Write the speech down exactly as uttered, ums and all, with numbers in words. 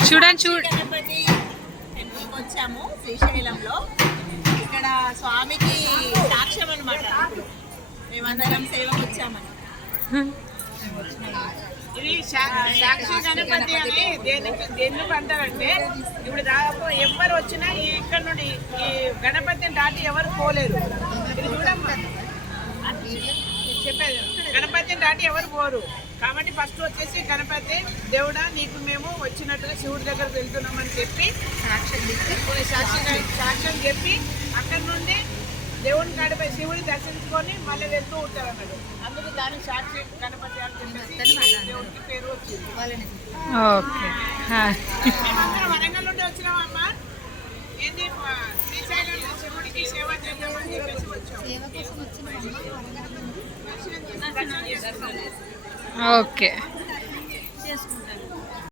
చూడండి చూడండి గణపతి టెంపుల్కి వచ్చాము శ్రీశైలంలో. ఇక్కడ స్వామికి సాక్ష్యం అనమాట, మేమందరం సేవకు వచ్చామని. ఇది సాక్షి గణపతి అని దేనికి ఎందుకు అంటారంటే, ఇప్పుడు దాదాపు ఎవరు వచ్చినా ఇక్కడ నుండి ఈ గణపతిని దాటి ఎవరు పోలేరు. ఇది చూడమ్మా, చెప్పేది గణపతిని దాటి ఎవరు పోరు. కాబట్టి ఫస్ట్ వచ్చేసి గణపతి దేవుడా నీకు మేము వచ్చినట్టుగా శివుడి దగ్గరకు వెళ్తున్నామని చెప్పి సాక్ష్యం చెప్పి సాక్షి సాక్ష్యం చెప్పి అక్కడి నుండి దేవుని గణపతి శివుడిని దర్శించుకొని మళ్ళీ వెళ్తూ ఉంటారు అన్నాడు. అందుకు దానికి సాక్షి గణపతి అని చెప్పేసి దేవుడికి పేరు వచ్చింది. ఓకే. మేమందరం వరంగల్ నుండి వచ్చినామమ్మా. ఏంది శ్రీశైలంలో శివుడికి సేవ చేద్దామని చెప్పేసి వచ్చాము. ఓకే. చేసుకుంటాను.